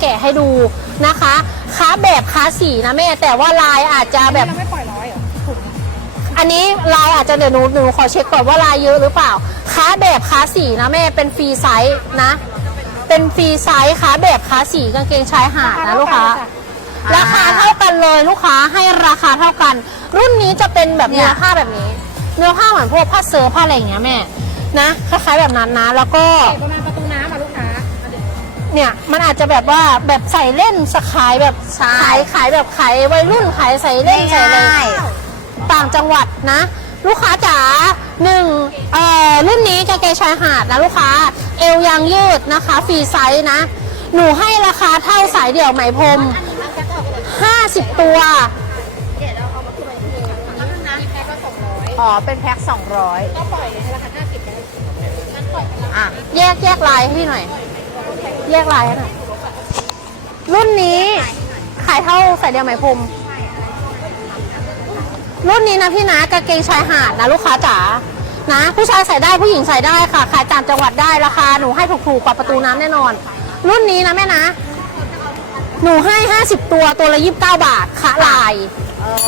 แกะให้ดูนะคะค้าแบบค้าสีนะแม่ แต่ว่าลายอาจจะแบบ เราไม่ปล่อยร้อยเหรอถูกนะอันนี้ลายอาจจะเดี๋ยวหนูหนูขอเช็คก่อนว่าลายเยอะหรือเปล่า ค้าแบบค้าสีนะแม่เป็นฟรีไซส์นะ เป็นฟรีไซส์ค้าแบบค้าสีกางเกงชายหาดนะลูกค้า ราคาเท่ากันเลยลูกค้าให้ราคาเท่ากัน รุ่นนี้จะเป็นแบบเนี่เนื้อยผ้าแบบนี้ เนื้อผ้าเหมือนพวกผ้าเซิร์ฟผ้าอะไรอย่างเงี้ยแม่นะคล้ายๆแบบนั้นนะ แล้วก็ ใส่ประมาณ เดียวเนี่ยมันอาจจะแบบว่าแบบใส่เล่นสขายแบบใช่ ขายขายแบบขายวัยรุ่นขายใส่เล่นใส่อะไรง่ายต่างจังหวัดนะ ลูกค้าจ๋าหนึ่งเอ่อรุ่นนี้กางเกงชายหาดนะลูกค้า เอวยางยืดนะคะฟรีไซส์นะ หนูให้ราคาเท่าสายเดี่ยวไหมพรม50 ตัวอ๋อ เป็นแพ็ค200ก็ปล่อยในราคาห้าสิบไปเลยงั้นปล่อยไปละอะแยกแยกลายให้พี่หน่อย แยกลายให้หน่อยรุ่นนี้ขายเท่าสายเดียวไหมพรมรุ่นนี้นะพี่นะกางเกงชายหาดนะลูกค้าจ๋านะ ผู้ชายใส่ได้ผู้หญิงใส่ได้ค่ะ ขายต่างจังหวัดได้ราคาหนูให้ถูกๆกว่าประตูน้ำแน่นอน รุ่นนี้นะแม่นะ หนูให้ 50 ตัวตัวละ 29 บาทคะลาย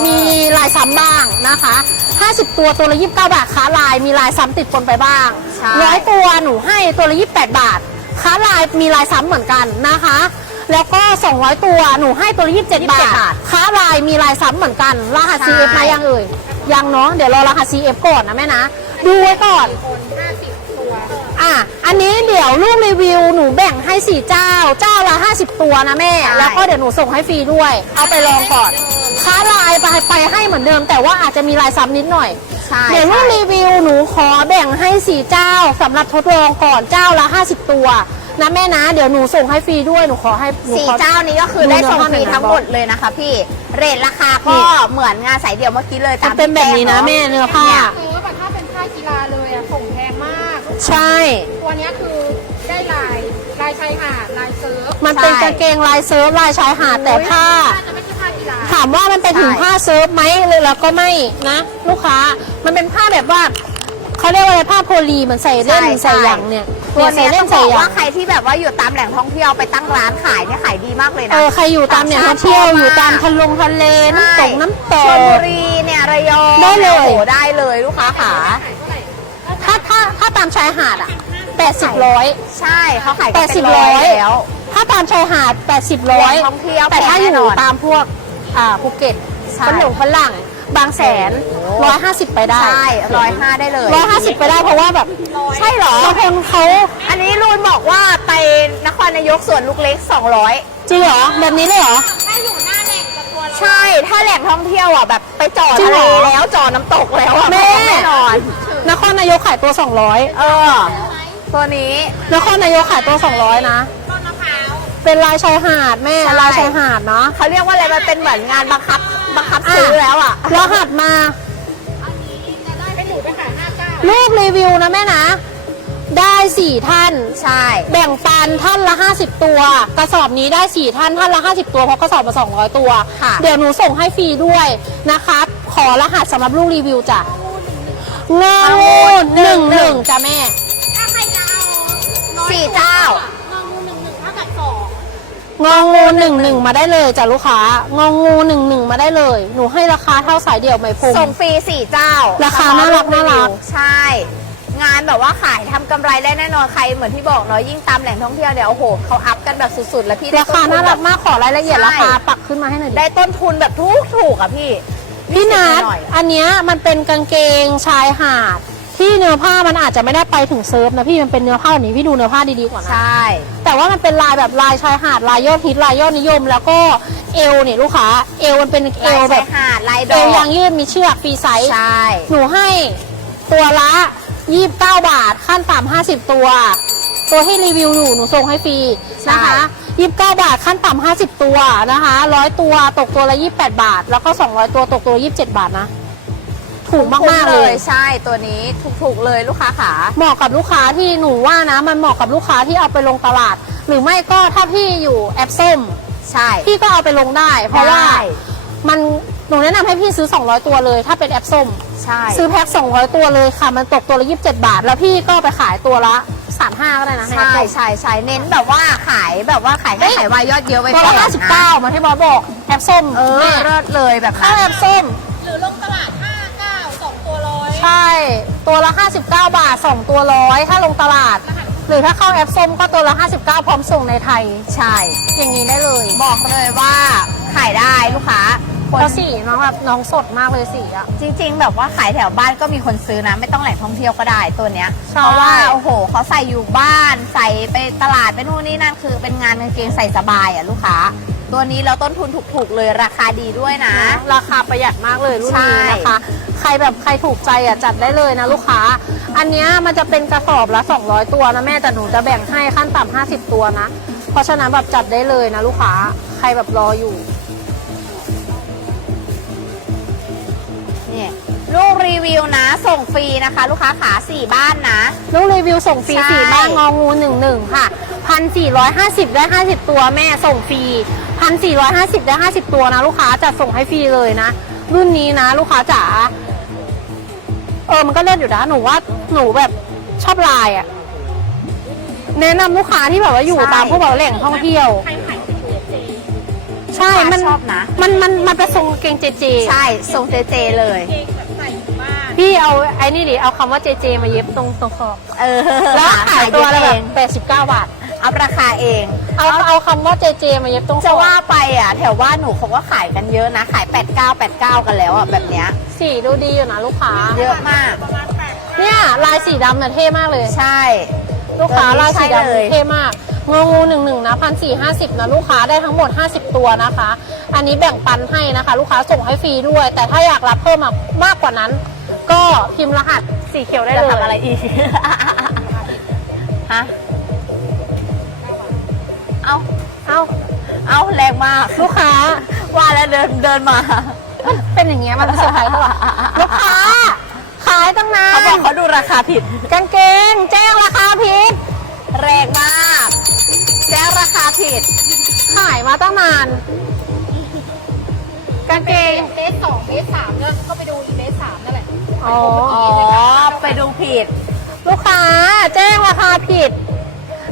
มีลายซ้ำบ้างนะคะ 50 ตัวตัวละ 29 บาทค้าลาย มีลายซ้ำติดปนไปบ้างใช่ร้อยตัวหนูให้ตัวละ 28 บาท ค้าลายมีลายซ้ำเหมือนกันนะคะ แล้วก็ 200 ตัวหนูให้ตัวละ27 บาทค้าลายมีลายซ้ำเหมือนกันรหัส CF มายังเอ่ยยังเนาะเดี๋ยวรอรหัส CF ก่อนนะแม่นะดูไว้ก่อน คนห้าสิบตัว อะ อันนี้เดี๋ยวรูปรีวิวหนูแบ่งให้สี่เจ้า เจ้าละ 50 ตัวนะแม่ ใช่ แล้วก็เดี๋ยวหนูส่งให้ฟรีด้วย เอาไปลองก่อน ค้าลายไปไปให้เหมือนเดิม แต่ว่าอาจจะมีลายซ้ำนิดหน่อย ใช่เดี๋ยวรูปรีวิวหนูขอแบ่งให้สี่เจ้าสำหรับทดลองก่อนเจ้าละ 50 ตัวนะแม่นะ เดี๋ยวหนูส่งให้ฟรีด้วยหนูขอให้หนูสี่ขอ เจ้านี้ก็คือได้ส่งฟรีทั้งหมดเลยนะคะพี่เรทราคาก็นี่เหมือนงานสายเดี่ยวเมื่อกี้เลยมัตานมเป็นแบบนี้นะแม่เนื้อผ้าซื้อแบบถ้าเป็นผ้ากีฬาเลยอะส่งแพงมาก ใช่ ตัวเนี้ยคือได้ลาย ลายชายหาดลายเซิร์ฟมันเป็นกางเกงลายเซิร์ฟลายชายหาดแต่ผ้าน่าจะไม่ใช่ผ้ากีฬา ถามว่ามันเป็นถึงใช่ผ้าเซิร์ฟไหมเลยแล้วก็ไม่นะ ลูกค้ามันเป็นผ้าแบบว่าเขาเรียกว่าอะไรผ้าโพลีเหมือนใส่เล่นใส่หยังเนี่ยตัวเนี่ยใส่เนี้ยเล่ต้นองบใส่อกหยัว่างใครที่แบบว่าอยู่ตามแหล่งท่องเที่ยวไปตั้งร้านขายเนี่ยขายดีมากเลยเอนะอใครอยู่ตามเนี่ยท่องเที่ยวอยู่ตามทะลงทะเลน้ำตกน้ำตชลบุกรีเนี่ยระยองได้เลย โอ้โหได้เลยลูกค้าขาถ้าถ้าถ้าตามชายหาดอะแปดสิบร้อย ใช่เขาขายแปกันดเป็สิบนร้ร้ออยยแล้ว ถ้าตามชายหาดแปดสิบร้อยแหล่งท่องเที่ยวแต่ถ้าแพงอแน่นยู่อน ตามพวก อ่าภูเก็ตใช่ฝรั่งฝรั่งบางแสนโอ้ร้อยห้าสิบไปได้ใช่ร้อยห้าได้เลย ร้อยห้าสิบไปได้เพราะว่าแบบ ใช่เหรอ บางคนเขาอันนี้รูนบอกว่าไปนครนายกสวนลูกเล็ก 200 จริงเหรอ แบบนี้เลยเหรอ ถ้าอยู่หน้าแหล่งจะตัวละใช่ ถ้าแหล่งท่องเที่ยวอะแบบไปจอดจริงทะเหเลรอแล้วจอดน้ำตกแล้วอะแม่ แน่นอน นครนายกขายตัว 200 เออ ตัวนี้ นครนายกขายตัว 200 นะต้นมะพร้าว เป็นลายชายหาดแม่ใช่ ลายชายหาดเนาะเขาเรียกว่าอะไรมันเป็นเหมือนงานบังคับบังคับซื้อแล้วอะรหัสมาจะได้เป็นหนูไปขายห้าเก้าลูกรีวิวนะแม่นะ ได้4ท่าน ใช่ แบ่งปันท่านละ 50 ตัว กระสอบนี้ได้ 4 ท่านท่านละ 50 ตัวเพราะกระสอบมา 200 ตัว ค่ะ เดี๋ยวหนูส่งให้ฟรีด้วยนะคะขอรหัสสำหรับลูกรีวิวจ้ะงองูหนึ่งหนึ่งจ้ะแม่ถ้าใครจะเอาน้อยสี่เจ้า งองูหนึ่งหนึ่งมาได้เลยจ้ะลูกค้างองูหนึ่งหนึ่งมาได้เลย หนูให้ราคาเท่าสายเดี่ยวไหมพรม ส่งฟรีสี่เจ้าราคาน่ารักน่ารัก ใช่ งานแบบว่าขายทำกำไรได้แน่นอนใครเหมือนที่บอกเนาะยิ่งตามแหล่งท่องเที่ยวเนี่ยโอ้โหเขาอัพกันแบบสุดๆ แล้วพี่ได้ราคาต้นทุน่ารักแบบ มากขอรายละเอียดใช่ ราคาปักขึ้นมาให้หน่อยดิ ได้ต้นทุนแบบทุกถูกๆอะพี่พี่นัทหน่อยๆอะอันเนี้ยมันเป็นกางเกงชายหาด ที่เนื้อผ้ามันอาจจะไม่ได้ไปถึงเซิร์ฟนะพี่มันเป็นเนื้อผ้าแบบนี้พี่ดูเนื้อผ้าดีๆก่อนนะใช่ แต่ว่ามันเป็นลายแบบลายชายหาดลายยอดฮิตลายยอดนิยม แล้วก็เอวเนี่ยลูกค้าเอวมันเป็นเอลายวแบชายบหาดลายดเออวยากงยืดมีเชือกฟรีไซส์ ใช่ หนูให้ตัวละ 29 บาท ขั้นต่ำ50 ตัว ตัวที่รีวิวอยู่หนูส่งให้ฟรีนะคะ 29 บาทขั้นต่ำ50 ตัวนะคะ 100 ตัวตกตัวละ 28 บาท แล้วก็ 200 ตัวตกตัวละ27 บาทนะ ถูกมากๆเลยใช่ตัวนี้ถูกๆเลยลูกค้าขาเหมาะกับลูกค้าที่หนูว่านะ มันเหมาะกับลูกค้าที่เอาไปลงตลาด หรือไม่ก็ถ้าพี่อยู่แอปส้มใช่พี่ก็เอาไปลงได้ เพราะว่าได้มันหนูแนะนำให้พี่ซื้อ 200 ตัวเลย ถ้าเป็นแอปส้มใช่ซื้อแพ็ค200 ตัวเลยค่ะ มันตกตัวละ 27 บาท แล้วพี่ก็ไปขายตัวละ35ก็ได้นะใช่ใช่ใช่เน้นแบบว่าขายแบบว่าขายให้ขายวายยอดเยอะไว้ตัวก่อละน59เหมาที่บอสบอกแอปส้มเออแม่เลิศเลยแบบถ้านั้นแอปส้ม ใช่ ตัวละ 59 บาท 2 ตัวร้อยถ้าลงตลาด หรือถ้าเข้าแอปส้มก็ตัวละ 59 พร้อมส่งในไทย ใช่ อย่างนี้ได้เลย บอกเลยว่าขายได้ลูกค้า คน แล้วสีน้องแบบน้องสดมากเลยสีอะจริง ๆ แบบว่าขายแถวบ้านก็มีคนซื้อนะ ไม่ต้องแหล่งท่องเที่ยวก็ได้ตัวเนี้ย ใช่ เพราะว่าโอ้โหเขาใส่อยู่บ้าน ใส่ไปตลาดไปนู่นนี่นั่นคือเป็นงานกางเกงใส่สบายอะลูกค้า ตัวนี้เราต้นทุนถูกๆเลยราคาดีด้วยนะ ราคาประหยัดมากเลยรุ่นนี้ใช่นะคะ ใครแบบใครถูกใจอะจัดได้เลยนะลูกค้า อันเนี้ยมันจะเป็นกระสอบละ 200 ตัวนะแม่แต่หนูจะแบ่งให้ขั้นต่ำ50 ตัวนะ เพราะฉะนั้นแบบจัดได้เลยนะลูกค้า ใครแบบรออยู่ ลูกรีวิวนะ ส่งฟรีนะคะ ลูกค้าขาสี่บ้านนะ ลูกรีวิวส่งฟรีใช่ สี่บ้านงองูหนึ่งหนึ่งค่ะพันสี่ร้อยห้าสิบได้ห้าสิบตัวแม่ส่งฟรีพันสี่ร้อยห้าสิบได้ห้าสิบตัวนะ ลูกค้าจะส่งให้ฟรีเลยนะ รุ่นนี้นะ ลูกค้าจ๋าเออมันก็เล่นอยู่นะหนูว่าหนูแบบชอบลายอะแนะนำลูกค้าที่แบบว่าอยู่ใช่ ตามพวกแบบแหล่งท่องเที่ยว ใครขายเป็นเจเจใช่ มัน ชอบนะ มัน มัน มันเป็นทรงเกงเจเจ ใช่ทรงเจเจเลยเกงแบบใส่อยู่บ้าน พี่เอาไอ้นี่ดิเอาคำว่าเจเจมาเย็บตรงตรงคอเออแล้วขายตัวละเอแบงบแปดสิบเก้าบาทอัพราคาเอง เอาเอาคำว่าเจเจมาเย็บตรงคอจะว่าไปอะ แถวบ้านหนูเขาก็ขายกันเยอะนะ ขาย 89 89 กันแล้วอะแบบเนี้ยสีดูดีอยู่นะลูกค้า เยอะมากประมาณ8เนี่ยลายสีดำเนี่ยเท่มากเลย ใช่ ลูกค้าตัวนี้ลายสีใช่เลยดำเท่มากงองูหนึ่งหนึ่งนะพันสี่ห้าสิบนะลูกค้าได้ทั้งหมด 50 ตัวนะคะ อันนี้แบ่งปันให้นะคะ ลูกค้าส่งให้ฟรีด้วย แต่ถ้าอยากรับเพิ่มอะมากกว่านั้น ก็พิมพ์รหัสสีเขียวได้จะเลยทำอะไรอีก ฮะ เอา เอาเอาแรงมาก ลูกค้า ว่าแล้วเดินเดินมามันเป็นอย่างเงี้ยมันเซอร์ไพรส์เท่าไหร่ลูกค้า ขายตั้งนาเขาบอกนเขาดูราคาผิด กางเกงแจ้งราคาผิดแรงมาก แจ้งราคาผิด ขายมาตั้งนานกางเกง เบสสองเบสสามเนี่ยก็ไปดูอีเบสสามนั่นแหละ อ๋อ อ๋อ ไปดูผิด ลูกค้าแจ้งราคาผิด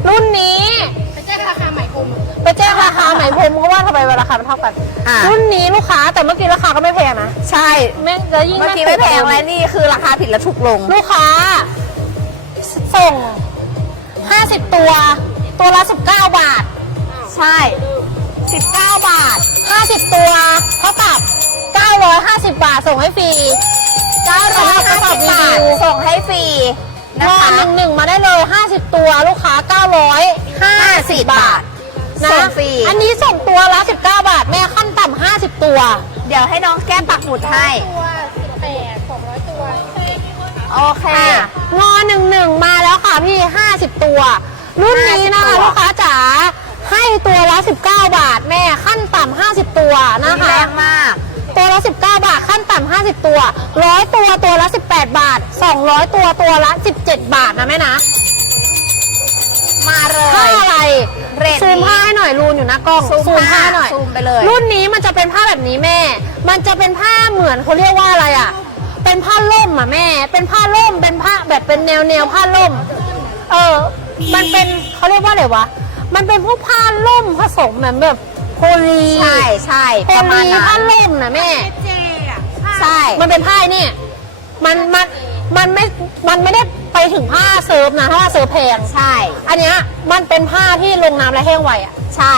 รุ่นนี้ ไปแจ้งราคาใหม่กลุ่มไปแจ้งราคาไหมพรมก็ว่าทำไมราคามันเท่ากันอะรุ่นนี้ลูกค้าแต่เมื่อกี้ราคาก็ไม่แพงนะใช่ แม่งแล้วยิ่งเมื่อกี้ไม่แพงเลแล้วนี่คือราคาผิดแล้วถูกลง ลูกค้า ส่ง 50 ตัว ตัวละ 19 บาท ใช่ 19 บาท 50 ตัวเท่ากับ 950 บาทส่งให้ฟรี 950บาทส่งให้ฟรีนนะคะคะหนึ่งหนึ่งมาได้เลย 50 ตัวลูกค้า 950 บาทนะส่งฟรี อันนี้ส่งตัวละ 19 บาท แม่ขั้นต่ำ50 ตัว เดี๋ยวให้น้องแก้ปักหมุดให้ ตัว18 200ตัวโอเคอะงอหนึ่งหนึ่งมาแล้วค่ะพี่ 50 ตัว รุ่นนี้นะคะ50ตัว ลูกค้าจ๋าให้ตัวละ 19 บาทแม่ขั้นต่ำ50 ตัวนะแรคะ งมาก ตัวละ 19 บาทขั้นต่ำ50 ตัว 100 ตัวตัวละ 18 บาท 200 ตัวตัวละ 17 บาทนะแม่นะมาเลผ้ายอะไรเรทนี้ซูมผ้าให้หน่อยรูนอยู่หน้ากล้องซูมผ้าหน่อยซูมไปเลย รุ่นนี้มันจะเป็นผ้าแบบนี้แม่ มันจะเป็นผ้าเหมือนเขาเรียกว่าอะไรอะ เป็นผ้าล่มอะแม่ เป็นผ้าล่ม เป็นผ้าแบบเป็นแนวแนวผ้าล่ม เออ มันเป็นเขาเรียกว่าอะไรวะ มันเป็นพวกผ้าล่มผสมเหมือนแบบ โพลีใช่ใช่โพประมาณลีนั้ผ้าน ล่มนะแม่ เจอะใช่ มันเป็นผ้านี่มันมันมันไม่ มันไม่ได้ไปถึงผ้าเซิร์ฟนะถ้าว่าเซิร์ฟแพง ใช่อันเนี้ยมันเป็นผ้าที่ลงน้ำและแห้งไวอะใช่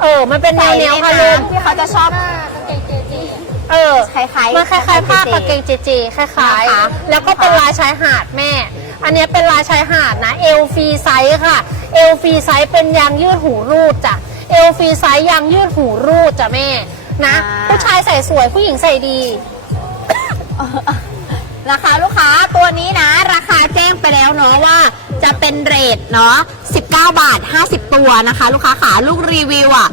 เออ มันเป็นแนใส่วแนในวผ้าล่มน้ำที่เขาจะชอบผ้ากางเกงเจเจอะเออ คล้ายๆมันคล้ายๆผ้ากางเกงเจเจคล้ายนะคะๆ แล้วก็เป็นลายชายหาดแม่ อันเนี้ยเป็นลายชายหาดนะ เอลฟรีไซส์ค่ะ เอลฟรีไซส์เป็นยางยืดหูรูดจ้ะ เอลฟรีไซส์ยางยืดหูรูดจ้ะแม่นะผู้ชายใส่สวยผู้หญิงใส่ดี นะคะลูกค้าตัวนี้นะ ราคาแจ้งไปแล้วเนาะว่าจะเป็นเรทเนาะ19 บาท 50 ตัวนะคะ ลูกค้าขาลูกรีวิวอะ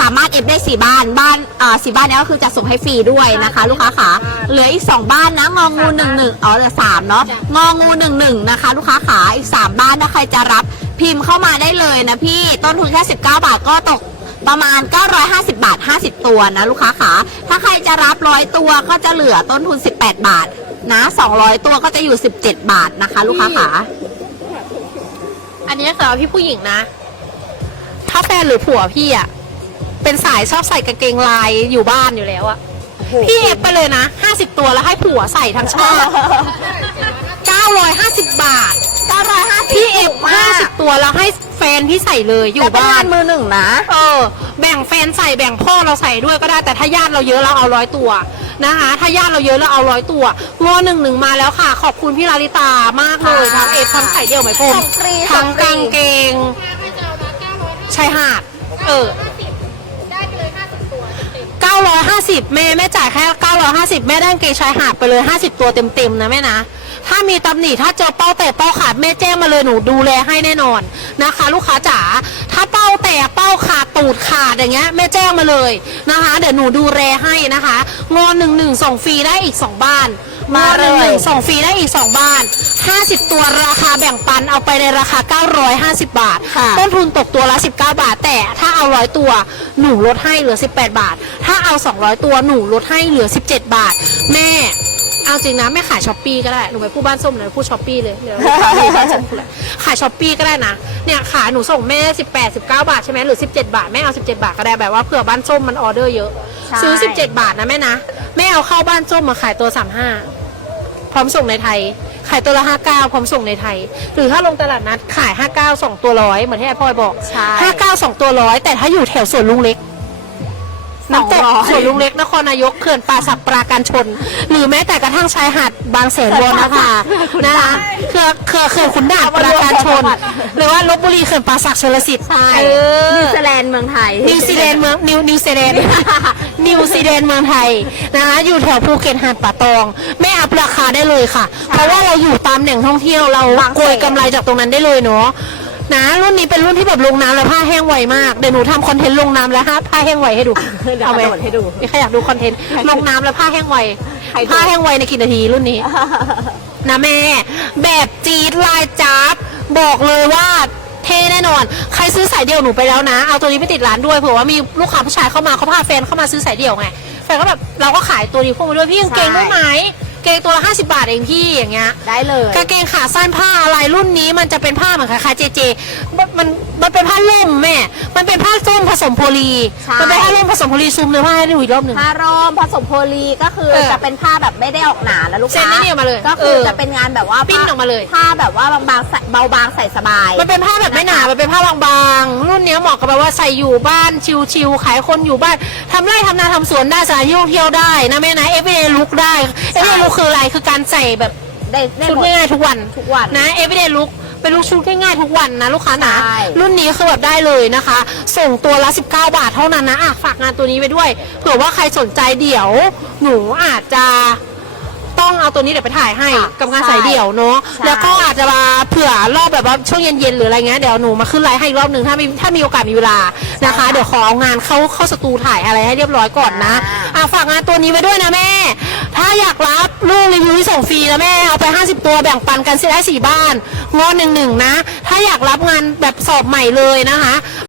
สามารถเอฟได้สี่บ้านบ้านอ่าสี่บ้านนี้ก็คือจะส่งให้ฟรีด้วยนะคะ ลูกค้าขาเหลืออีก2บ้านนะงองูหนึ่งหนึ่งอ๋อเหลือสามเนาะงองูหนึ่งหนึ่งนะคะ ลูกค้าขาอีก3บ้านถ้าใครจะรับ พิมพ์เข้ามาได้เลยนะพี่ต้นทุนแค่ 19 บาทก็ตกประมาณ 950 บาท 50 ตัวนะลูกค้าขาถ้าใครจะรับร้อยตัวก็จะเหลือต้นทุน 18 บาทนะ 200 ตัวก็จะอยู่ 17 บาทนะคะ ลูกค้าขาอันนี้สำหรับพี่ผู้หญิงนะ ถ้าแฟนหรือผัวพี่อะเป็นสายชอบใส่กางเกงลายอยู่บ้านอยู่แล้วอะพี่เอฟไปเลยนะห้าสิบตัวแล้วให้ผัวใส่ทั้งช่อเก้าร้อยห้าสิบบาท 950พี่เอฟห้าสิบตัวแล้วให้แฟนพี่ใส่เลยอยู่บ้านมือหนึ่งนะ เออ แบ่งแฟนใส่แบ่งพ่อเราใส่ด้วยก็ได้แต่ถ้าญาติเราเยอะเราเอาร้อยตัวนะคะ ถ้าญาติเราเยอะเราเอาร้อยตัวงอหนึ่งหนึ่งมาแล้วค่ะ ขอบคุณพี่ลาลิตามากเลยค่ะทั้งเอฟทั้งใส่เดี่ยวไหมพรมส่งฟรีทั้งส่งฟรีกางเกงถ้าจะเอามา900ชายหาด เออ50ได้ไปเลย50ตัวเต็ม950แม่แม่จ่ายแค่950แม่ได้กางเกงชายหาดไปเลย 50 ตัวเต็มๆนะแม่นะ ถ้ามีตำหนิถ้าเจอเป้าแตกเป้าขาดแม่แจ้งมาเลยหนูดูแลให้แน่นอนนะคะ ลูกค้าจ๋าถ้าเป้าแตกเป้าขาดตูดขาดอย่างเงี้ยแม่แจ้งมาเลยนะคะ เดี๋ยวหนูดูแลให้นะคะงอหนึ่งหนึ่งส่งฟรีได้อีก2บ้านมาเลยงอหนึ่งหนึ่งส่งฟรีได้อีก 2 บ้าน 50 ตัวราคาแบ่งปันเอาไปในราคา 950 บาทค่ะต้นทุนตกตัวละ 19 บาท แต่ถ้าเอาร้อยตัว หนูลดให้เหลือ 18 บาท ถ้าเอา 200 ตัวหนูลดให้เหลือ 17 บาท แม่ เอาจริงนะแม่ขายช้อปปี้ก็ได้หนูไปพูดบ้านส้มเลยพูดช้อปปี้เลยเดี๋ยวลูกค้ามีบ้านส้มพูดเลยขายช้อปปี้ก็ได้นะเนี่ยขายหนูส่งแม่ 18 19 บาทใช่ไหมหรือ 17 บาทแม่เอา 17 บาทก็ได้แบบว่าเผื่อบ้านส้มมันออเดอร์เยอะ ใช่ ซื้อ 17 บาทนะแม่นะแม่เอาเข้าบ้านส้มมาขายตัว 35 พร้อมส่งในไทย ขายตัวละ 59 พร้อมส่งในไทย หรือถ้าลงตลาดนัดขาย 59 2 ตัวร้อยเหมือนที่ไอพลอยบอก ใช่ 59 2 ตัวร้อยแต่ถ้าอยู่แถวสวนลุงเล็ก น้ำตก200สวนลุงเล็กนครนายกเขื่อนป่าสักปราการชน หรือแม้แต่กระทั่งชายหาดบางแสนวนนะคะนะคะเขื่อนเขื่อนเขื่อนขุนด่านปราการชน หรือว่าลบบุรีเขื่อนป่าสักชลสิทธิ์ใช่เออนิวซีแลนด์เมืองไทยนิวซีแลนด์เมืองนิวนิวซีแลนด์นิวซีแลนด์เมืองไทยนะคะอยู่แถวภูเก็ตหาดป่าตองไม่อัพราคาได้เลยค่ะ เพราะว่าเราอยู่ตามแหล่งท่องเที่ยวเราบางแสนโกยกำไรจากตรงนั้นได้เลยเนาะ นะรุ่นนี้เป็นรุ่นที่แบบลงน้ำแล้วผ้าแห้งไวมากเดี๋ยวหนูทำคอนเทนต์ลงน้ำแล้วผ้าแห้งไวให้ดูเดี๋ยวเอาไหมกระโดดให้ดู มีใครอยากดูคอนเทนต์ลงน้ำแล้วผ้าแห้งไวให้ดู ผ้าแห้งไวในกี่นาทีรุ่นนี้ นะแม่ แบบจี๊ดลายจับบอกเลยว่าเท่แน่นอน ใครซื้อสายเดี่ยวหนูไปแล้วนะ เอาตัวนี้ไปติดร้านด้วยเผื่อว่ามีลูกค้าผู้ชายเข้ามาเขาพาแฟนเข้ามาซื้อสายเดี่ยวไงแฟนก็แบบเราก็ขายตัวนี้พวกมาด้วยพี่กางเกงใช่ด้วยไหม เกงตัวละ50 บาทเองพี่อย่างเงี้ย ได้เลยกางเกงขาสั้นผ้าอะไรรุ่นนี้มันจะเป็นผ้าเหมือนคล้ายๆเจเจมันมันมันเป็นผ้าล่มแม่ มันเป็นผ้าส้มผสมโพลี ใช่ มันเป็นผ้าล่มผสมโพลีซูมเลยผ้าให้ดูอีกรอบหนึ่ง ผ้าร่มผสมโพลีก็คือเออจะเป็นผ้าแบบไม่ได้ออกหนาแล้วลูกเซ็นค้าไอ้เนี่ยมาเลยก็คือเออจะเป็นงานแบบว่าปิ้นออกมาเลย ผ้าแบบว่าบางๆใส่เบาบางใส่สบาย มันเป็นผ้าแบบไม่หนา มันเป็นผ้าบางๆ รุ่นเนี้ยเหมาะกับแบบว่าใส่อยู่บ้านชิวๆ ขายคนอยู่บ้าน ทำไร่ทำนาทำสวนได้สถานที่ท่องเที่ยวได้นะแม่นะ everyday look ได้ everyday look คืออะไรคือการใส่แบบได้ได้ชุดหมด ง่ายๆทุกวันทุกวันนะ everyday look เป็นลูกชุดง่ายๆทุกวันนะลูกค้านะใช่ รุ่นนี้คือแบบได้เลยนะคะ ส่งตัวละ 19 บาทเท่านั้นนะอะฝากงานตัวนี้ไปด้วยเผื่อว่าใครสนใจเดี๋ยว หนูอาจจะต้องเอาตัวนี้เดี๋ยวไปถ่ายให้ค่ะกับงานสายเดี่ยวเนาะใช่ แล้วก็อาจจะมาเผื่อรอบแบบว่าช่วงเย็นๆหรืออะไรเงี้ยเดี๋ยวหนูมาขึ้นไลฟ์ให้อีกรอบหนึ่งถ้ามีถ้ามีโอกาสมีเวลานะคะ เดี๋ยวขอเอางานเข้าเข้าสตูถ่ายอะไรให้เรียบร้อยก่อนนะอะฝากงานตัวนี้ไว้ด้วยนะแม่ถ้า อยากรับลูกรีวิวที่ส่งฟรีนะแม่เอาไป 50 ตัวแบ่งปันกันสิได้สี่บ้านงอหนึ่งหนึ่งนะ ถ้าอยากรับงานแบบสอบใหม่เลยนะคะ